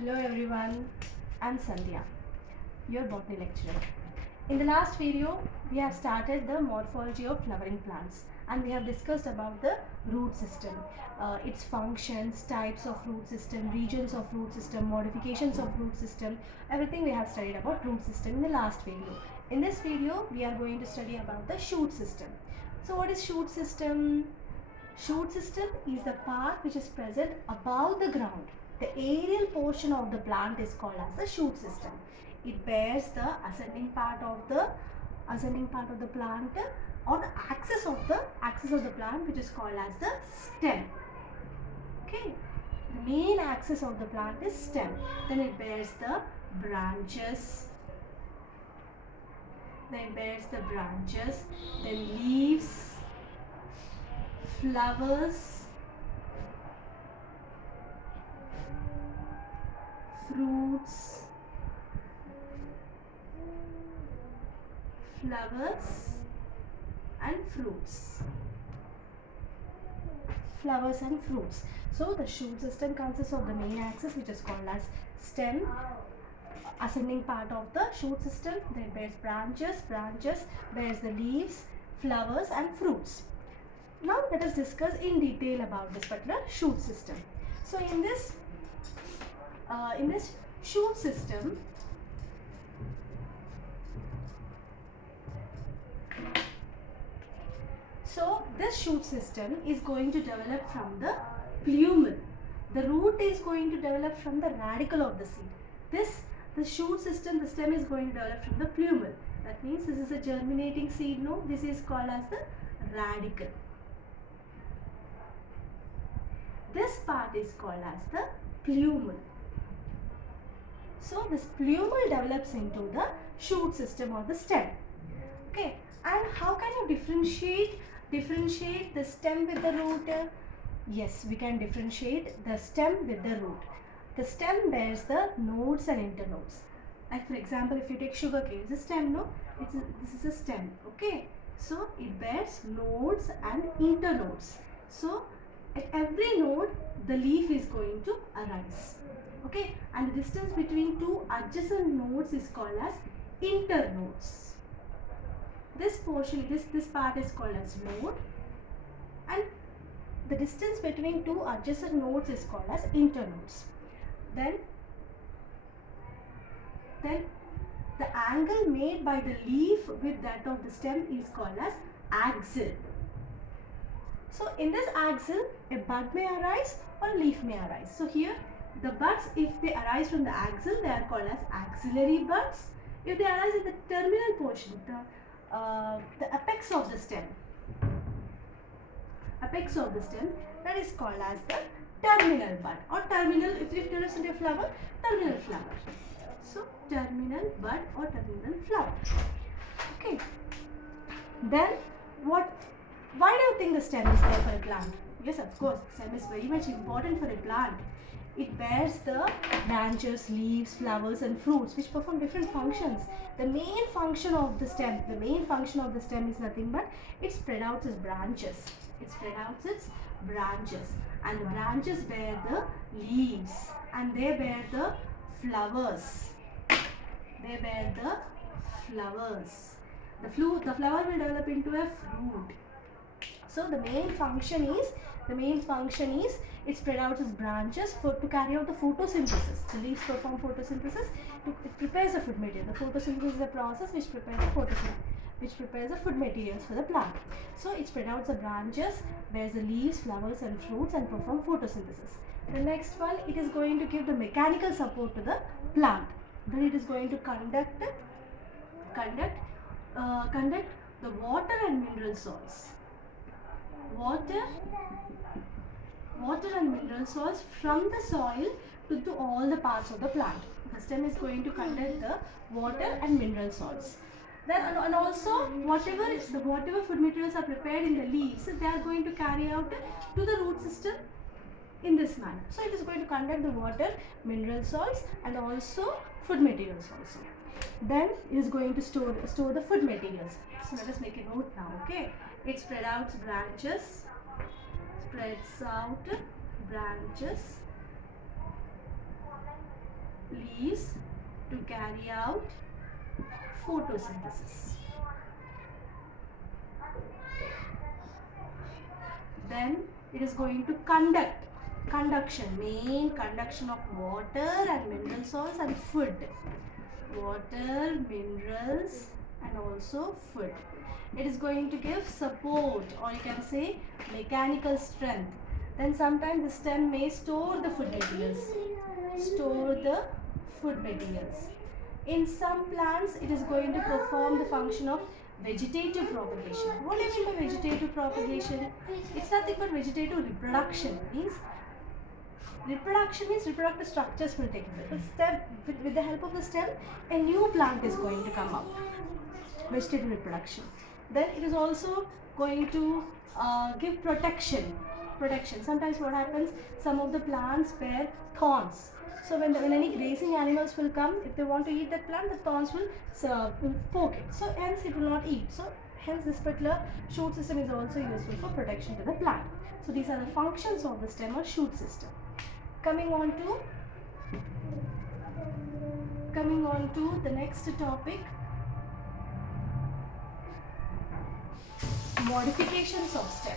Hello everyone, I'm Sandhya, your botany lecturer. In the last video, we have started the morphology of flowering plants and we have discussed about the root system, its functions, types of root system, regions of root system, modifications of root system, everything we have studied about root system in the last video. In this video, we are going to study about the shoot system. So what is shoot system? Shoot system is the part which is present above the ground. The aerial portion of the plant is called as the shoot system. It bears the ascending part of the plant or the axis of the plant, which is called as the stem. Okay, the main axis of the plant is stem. Then it bears the branches. Then leaves, flowers, fruits, flowers and fruits. So the shoot system consists of the main axis, which is called as stem, ascending part of the shoot system. Then it bears branches bears the leaves, flowers and fruits. Now let us discuss in detail about this particular shoot system. So in this shoot system, this shoot system is going to develop from the plumule. The root is going to develop from the radicle of the seed. The shoot system, the stem is going to develop from the plumule. That means this is a germinating seed. No, this is called as the radicle. This part is called as the plumule. So this plumule develops into the shoot system or the stem. Okay, and how can you differentiate the stem with the root? Yes, we can differentiate the stem with the root. The stem bears the nodes and internodes. Like for example, if you take sugarcane, it's a stem, no? This is a stem, okay? So it bears nodes and internodes. So at every node, the leaf is going to arise, okay? And the distance between two adjacent nodes is called as internodes. This portion, this part is called as node, and the distance between two adjacent nodes is called as internodes. Then the angle made by the leaf with that of the stem is called as axil. So in this axil, a bud may arise or a leaf may arise. So here the buds, if they arise from the axil, they are called as axillary buds. If they arise in the terminal portion, the apex of the stem, that is called as the terminal bud, or terminal, if there isn't a flower, terminal flower. So terminal bud or terminal flower. Okay. Then why do you think the stem is there for a plant? Yes, of course, stem is very much important for a plant. It bears the branches, leaves, flowers and fruits which perform different functions. The main function of the stem is nothing but it spread out its branches. And the branches bear the leaves and they bear the flowers. The flower will develop into a fruit. So the main function is it spread out its branches to carry out the photosynthesis. The leaves perform photosynthesis. It prepares the food material. The photosynthesis is a process which prepares the food materials for the plant. So it spread out the branches, bears the leaves, flowers and fruits and perform photosynthesis. The next one, it is going to give the mechanical support to the plant. Then it is going to conduct the water and mineral salts. Water and mineral salts from the soil to all the parts of the plant. The stem is going to conduct the water and mineral salts. Then and also whatever food materials are prepared in the leaves, they are going to carry out to the root system in this manner. So it is going to conduct the water, mineral salts and also food materials also. Then it is going to store the food materials. So let us make a note now, okay? It spreads out branches leaves to carry out photosynthesis. Then it is going to main conduction of water and mineral salts and food. Water, minerals and also food. It is going to give support, or you can say mechanical strength. Then sometimes the stem may store the food materials. In some plants, it is going to perform the function of vegetative propagation. What do you mean by vegetative propagation? It's nothing but vegetative reproduction. Reproduction means reproductive structures will take place. With the help of the stem, a new plant is going to come up. Vegetative reproduction. Then it is also going to give protection. Sometimes what happens, some of the plants bear thorns. So when any grazing animals will come, if they want to eat that plant, the thorns will poke it. So hence it will not eat. So hence this particular shoot system is also useful for protection to the plant. So these are the functions of the stem or shoot system. Coming on to the next topic, modifications of stem.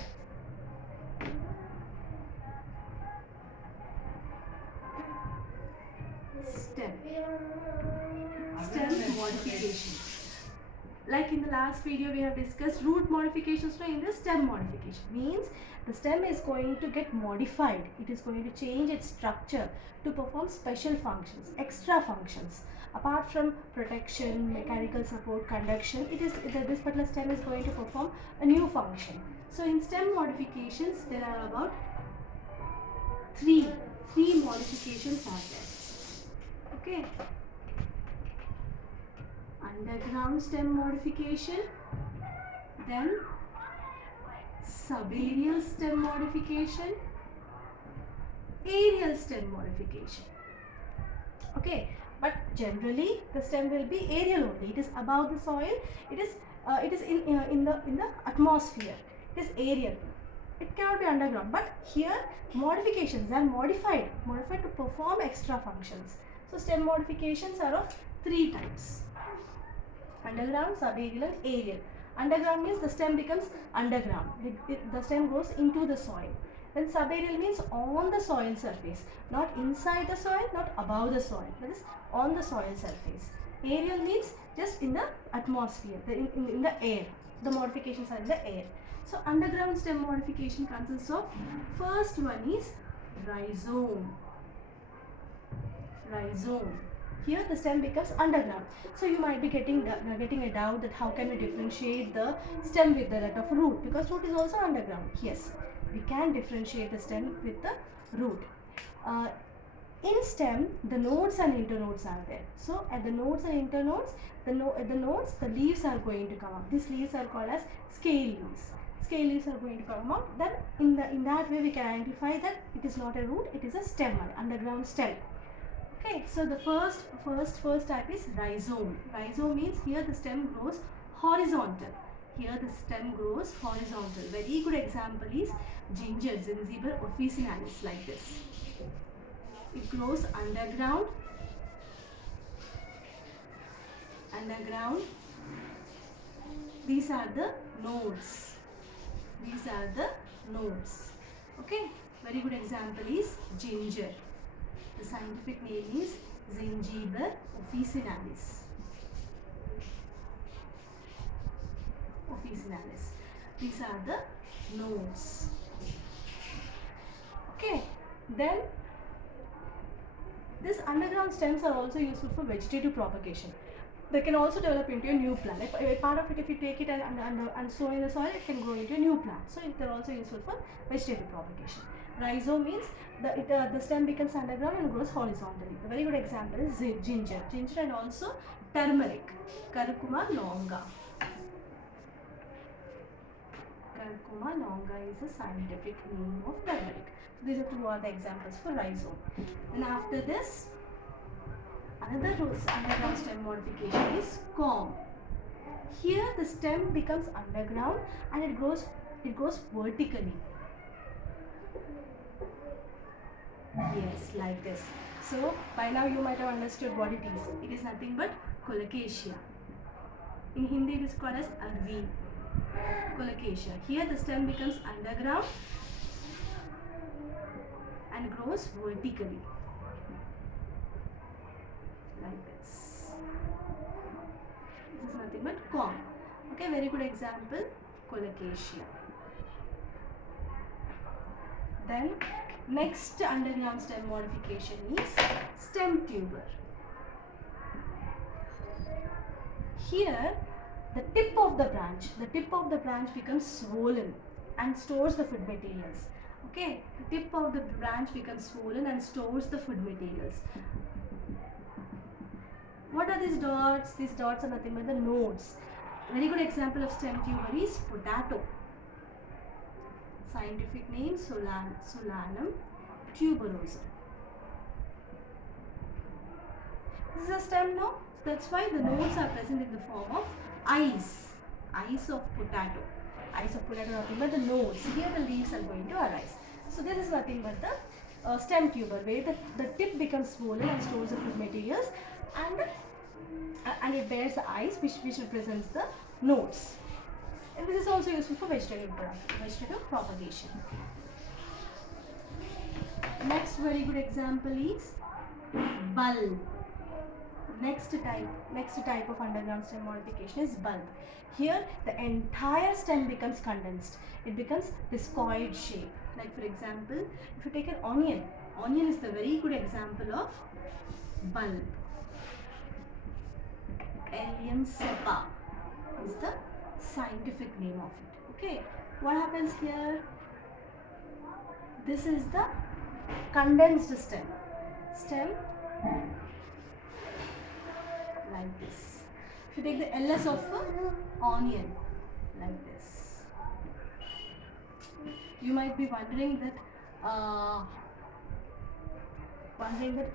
Stem modification. Like in the last video we have discussed root modifications. Now in the stem modification means the stem is going to get modified. It is going to change its structure to perform special functions, extra functions. Apart from protection, mechanical support, conduction, this particular stem is going to perform a new function. So in stem modifications there are about three modifications are there. Okay. Underground stem modification, then subaerial stem modification, aerial stem modification. Okay, but generally the stem will be aerial only. It is above the soil. It is in the atmosphere. It is aerial. It cannot be underground. But here modifications are modified to perform extra functions. So stem modifications are of three types: underground, subaerial and aerial. Underground means the stem becomes underground. The stem goes into the soil. Then subaerial means on the soil surface, not inside the soil, not above the soil. That is on the soil surface. Aerial means just in the atmosphere, in the air. The modifications are in the air. So underground stem modification consists of, first one is rhizome. Here the stem becomes underground. So you might be getting a doubt that how can we differentiate the stem with that of root, because root is also underground. Yes, we can differentiate the stem with the root. In stem, the nodes and internodes are there. So at the nodes and internodes, the leaves are going to come up. These leaves are called as scale leaves. Scale leaves are going to come out. Then in that way we can identify that it is not a root, it is a stem, underground stem. Okay, so the first type is rhizome. Rhizome means here the stem grows horizontal. Very good example is ginger, Zingiber officinalis, like this. It grows underground. These are the nodes. Okay, very good example is ginger. The scientific name is Zingiber officinalis. These are the nodes. Okay, then these underground stems are also useful for vegetative propagation. They can also develop into a new plant. Like part of it, if you take it and sow in the soil, it can grow into a new plant. So they are also useful for vegetative propagation. Rhizome means the stem becomes underground and grows horizontally. A very good example is ginger and also turmeric, Curcuma longa. Curcuma longa is a scientific name of turmeric. So these are two other examples for rhizome. And after this, another underground stem modification is corm. Here the stem becomes underground and it grows vertically. Yes, like this. So by now you might have understood what it is. It is nothing but colocasia. In Hindi it is called as arvi. Colocasia. Here the stem becomes underground and grows vertically. Like this. This is nothing but corm. Okay, very good example, colocasia. Then next underground stem modification is stem tuber. Here the tip of the branch becomes swollen and stores the food materials. Okay, the tip of the branch becomes swollen and stores the food materials. What are these dots? These dots are nothing but the nodes. Very good example of stem tuber is potato. Scientific name Solanum tuberosum. This is a stem now. That's why the nodes are present in the form of eyes. Eyes of potato. Eyes of potato are nothing but the nodes. Here the leaves are going to arise. So this is nothing but the stem tuber, where the tip becomes swollen and stores the food materials, and it bears the eyes which represents the nodes. And this is also useful for vegetative propagation. Next very good example is bulb. Next type of underground stem modification is bulb. Here the entire stem becomes condensed. It becomes discoid shape. Like for example, if you take an onion is the very good example of bulb. Allium cepa is the scientific name of it. Okay, what happens here? This is the condensed stem like this. If you take the LS of an onion like this, you might be wondering that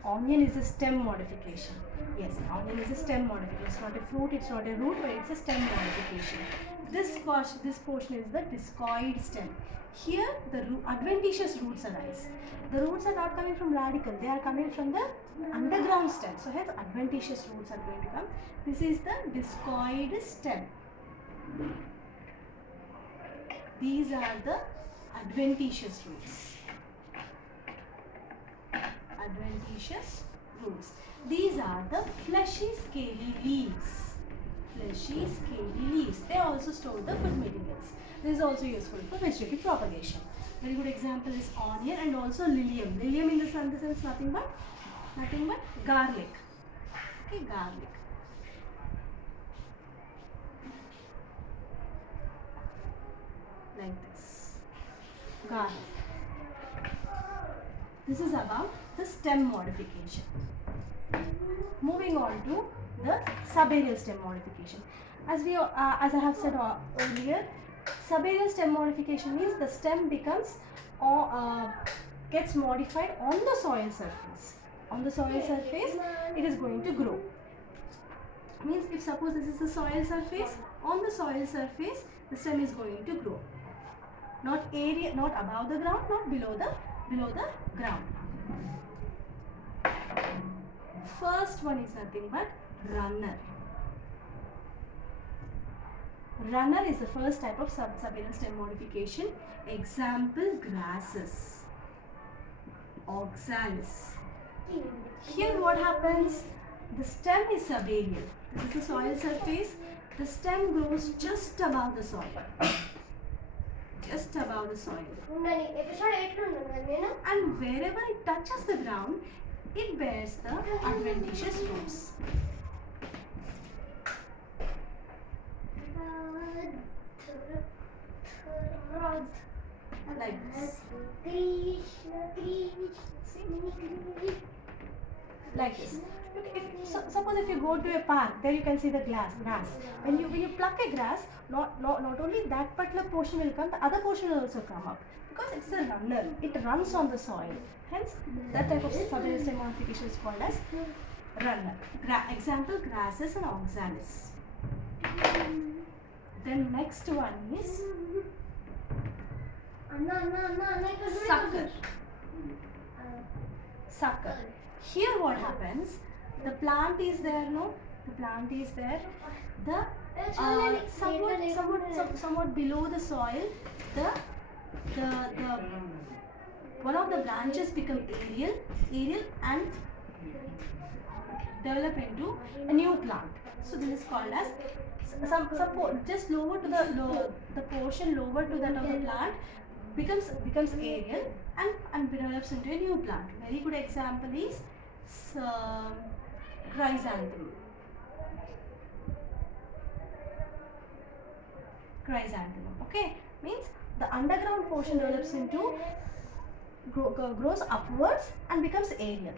onion is a stem modification. Yes, onion is a stem modification. It's not a fruit, it's not a root, but it's a stem modification. This portion is the discoid stem. Here the adventitious roots arise. The roots are not coming from radicle, they are coming from the underground stem. So hence adventitious roots are going to come. This is the discoid stem. These are the adventitious roots. Adventitious roots. These are the fleshy scaly leaves. Fleshy scaly leaves. They also store the food materials. This is also useful for vegetative propagation. Very good example is onion and also lilium. Lilium in the sense nothing but garlic. Okay, garlic. Like this. Garlic. This is about the stem modification. Moving on to the subaerial stem modification. As I have said earlier, subaerial stem modification means the stem gets modified on the soil surface. On the soil surface, it is going to grow. Means if suppose this is the soil surface, on the soil surface, the stem is going to grow. Not above the ground, not below the ground. First one is nothing but runner. Runner is the first type of subaerial stem modification. Example, grasses, oxalis. Here what happens? The stem is subaerial. This is the soil surface. The stem grows just above the soil. Just above the soil. And wherever it touches the ground, it bears the adventitious roots. Like this. Like this. Suppose if you go to a park, there you can see the grass. When you pluck a grass, not only that particular portion will come, the other portion will also come up. Because it's a runner, it runs on the soil. Hence, that type of subaerial stem modification is called as runner. Example, grasses and oxalis. Then next one is sucker. Sucker. Here what happens, the plant is there, no? The plant is there. The somewhat below the soil, the one of the branches become aerial and develop into a new plant. So this is called as support. Just lower to the portion lower to that of the plant becomes aerial and develops into a new plant. Very good example is chrysanthemum. Chrysanthemum. Okay, means the underground portion develops into grows upwards and becomes aerial.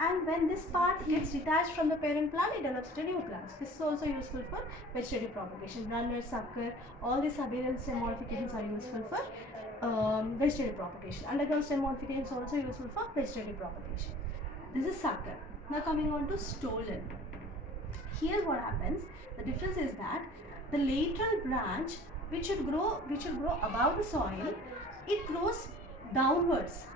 And when this part gets detached from the parent plant, it develops into new plants. This is also useful for vegetative propagation. Runner, sucker, all these subaerial stem modifications are useful for vegetative propagation. Underground stem modification is also useful for vegetative propagation. This is sucker. Now coming on to stolon. Here what happens, the difference is that the lateral branch which should grow above the soil, it grows downwards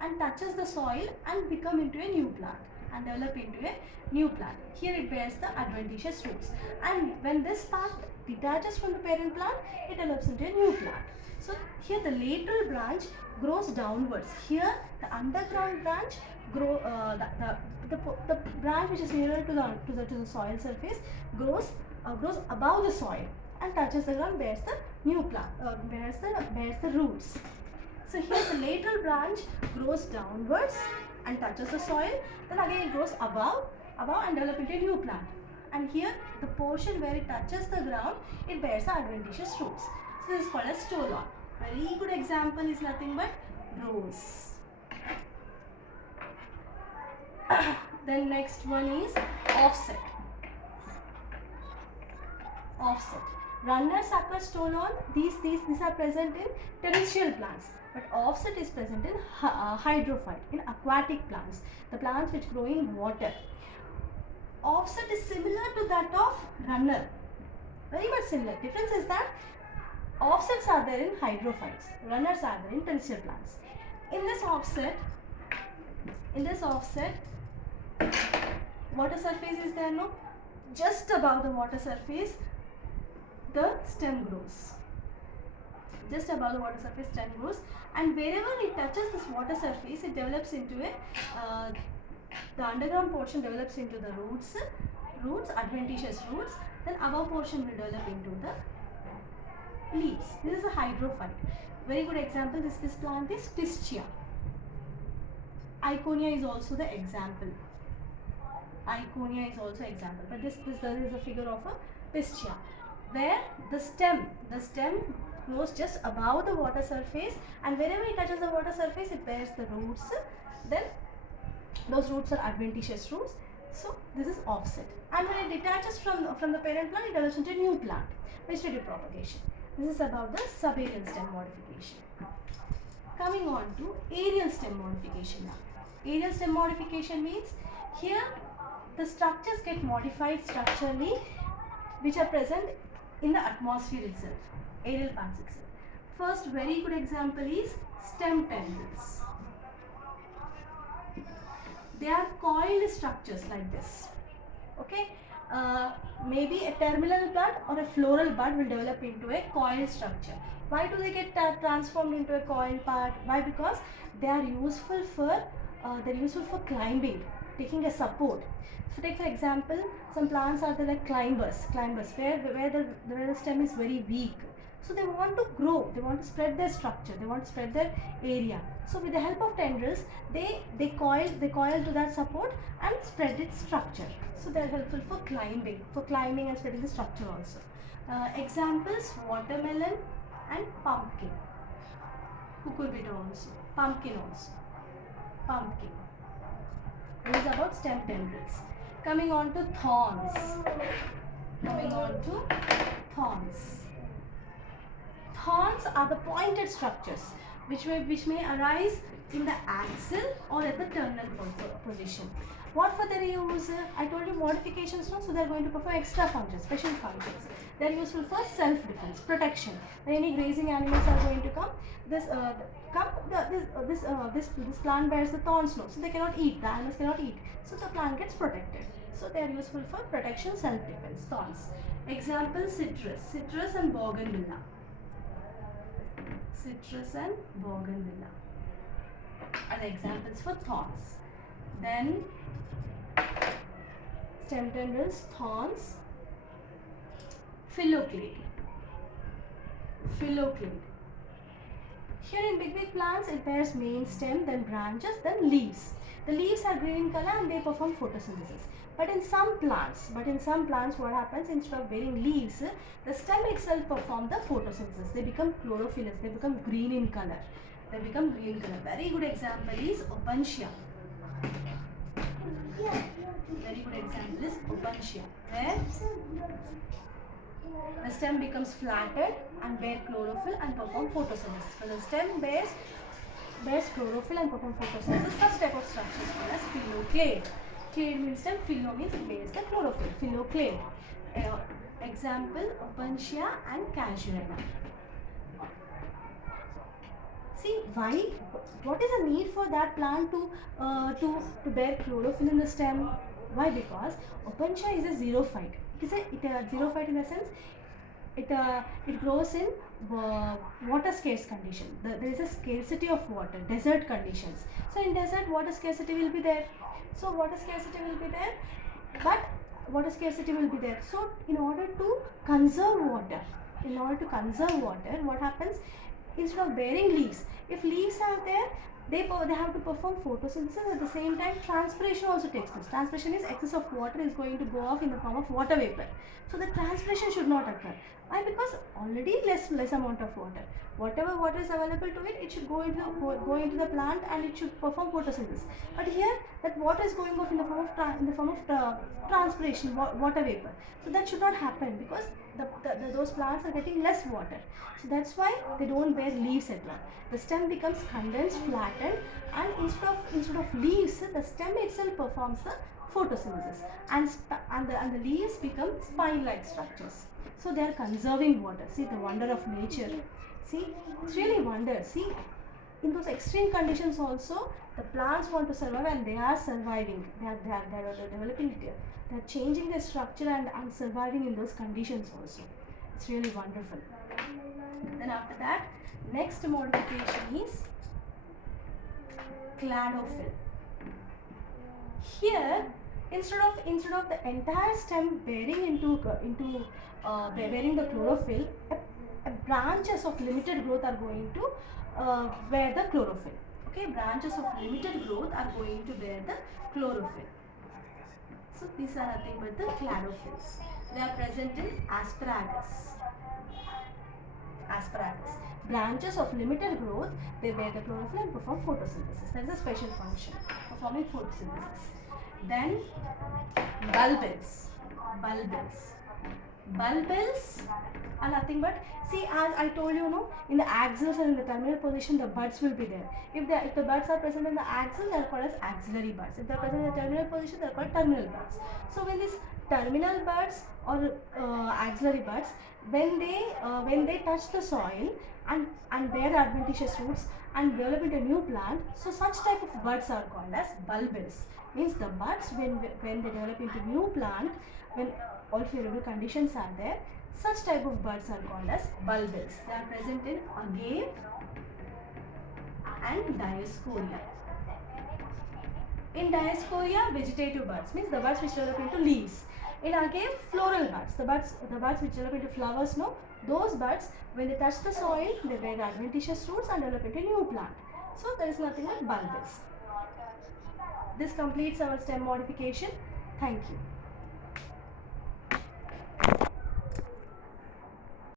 and touches the soil and become into a new plant and develop into a new plant. Here it bears the adventitious roots, and when this part detaches from the parent plant, it develops into a new plant. So here the lateral branch grows downwards. Here the underground branch the branch which is nearer to the soil surface grows above the soil and touches the ground, bears the new plant, bears the roots. So here the lateral branch grows downwards and touches the soil, then again it grows above and develops into a new plant. And here the portion where it touches the ground, it bears the adventitious roots. So this is called as stolon. Very good example is nothing but rose. Then next one is offset. Offset. Runner, sucker, stolon, these are present in terrestrial plants, but offset is present in hydrophyte, in aquatic plants, the plants which grow in water. Offset is similar to that of runner, very much similar. Difference is that offsets are there in hydrophytes, runners are there in terrestrial plants. In this offset, water surface is there, no? Just above the water surface, the stem grows. Just above the water surface, stem grows, and wherever it touches this water surface, it develops into a the underground portion develops into the roots, adventitious roots. Then above portion will develop into the leaves. This is a hydrophyte. Very good example. This plant is pistia. Iconia is also the example. Iconia is also example. But this is a figure of a pistia, where the stem grows just above the water surface, and wherever it touches the water surface, it bears the roots. Then those roots are adventitious roots. So this is offset. And when it detaches from the parent plant, it develops into a new plant. Vegetative propagation. This is about the subaerial stem modification. Coming on to aerial stem modification now. Aerial stem modification means here the structures get modified structurally which are present in the atmosphere itself, aerial plants itself. First very good example is stem tendrils. They are coiled structures like this. Okay, maybe a terminal bud or a floral bud will develop into a coiled structure. Why do they get transformed into a coiled part? Why? Because they are useful for climbing, taking a support. So take for example, some plants are there like climbers where the stem is very weak. So they want to grow, they want to spread their structure, they want to spread their area. So with the help of tendrils, they coil to that support and spread its structure. So they are helpful for climbing and spreading the structure also. Examples: watermelon and pumpkin. Cucurbita also, pumpkin also. Pumpkin. This is about stem tendrils. Coming on to thorns. Thorns are the pointed structures which may arise in the axil or at the terminal position. What for their use? I told you modifications, no? So they are going to perform extra functions, special functions. They are useful for self-defense, protection. When any grazing animals are going to come, this plant bears the thorns, no? So they cannot eat. The animals cannot eat. So the plant gets protected. So they are useful for protection, self-defense, thorns. Example: citrus and bougainvillea. Citrus and bougainvillea are the examples for thorns. Then stem tendrils, thorns, phylloclade. Here in big plants, it bears main stem, then branches, then leaves. The leaves are green in color and they perform photosynthesis. But in some plants, what happens? Instead of bearing leaves, the stem itself performs the photosynthesis. They become chlorophyllous. They become green in color. Very good example is Opuntia. Very good example is Opuntia, where the stem becomes flattened and bear chlorophyll and perform photosynthesis. When the stem bears chlorophyll and perform photosynthesis, such type of structure is called as phylloclade. Clade means stem, phyllo means it bears the chlorophyll. Phylloclade. Example: Opuntia and Casuarina. See why? What is the need for that plant to bear chlorophyll in the stem? Why? Because Opuntia is a xerophyte. It is a xerophyte in the sense it grows in water scarce condition. There is a scarcity of water, desert conditions. So in desert, water scarcity will be there. So in order to conserve water, what happens? Instead of bearing leaves, if leaves are there, they have to perform photosynthesis. At the same time, transpiration also takes place. Transpiration is excess of water is going to go off in the form of water vapor. So the transpiration should not occur. Why? Because already less amount of water. Whatever water is available to it, it should go into the plant and it should perform photosynthesis. But here, that water is going off in the form of transpiration, water vapor. So that should not happen because those plants are getting less water. So that's why they don't bear leaves at all. The stem becomes condensed, flattened, and instead of leaves, the stem itself performs the photosynthesis, and the leaves become spine-like structures. So they are conserving water. See the wonder of nature. See, it's really wonder. See, in those extreme conditions also, the plants want to survive and they are surviving. They are developing. They are changing their structure and surviving in those conditions also. It's really wonderful. Then after that, next modification is cladophil. Here, instead of the entire stem bearing bearing the chlorophyll, branches of limited growth are going to bear the chlorophyll. Okay, branches of limited growth are going to bear the chlorophyll. So these are nothing but the cladophylls. They are present in asparagus. Branches of limited growth, they bear the chlorophyll and perform photosynthesis. That is a special function, performing photosynthesis. Then bulbils. Bulbils are nothing but, see, as I told you, no, in the axils and in the terminal position, the buds will be there. If the buds are present in the axil, they are called as axillary buds. If they are present in the terminal position, they are called terminal buds. So when these terminal buds or axillary buds, when they touch the soil and bear adventitious roots and develop into a new plant, so such type of buds are called as bulbils. Means the buds when they develop into new plant, when all favorable conditions are there, such type of buds are called as bulbils. They are present in agave and dioscorea. In dioscorea, vegetative buds, means the buds which develop into leaves. In agave, floral buds, the buds which develop into flowers, no, those buds, when they touch the soil, they bear adventitious roots and develop into a new plant. So there is nothing but bulbils. This completes our stem modification. Thank you.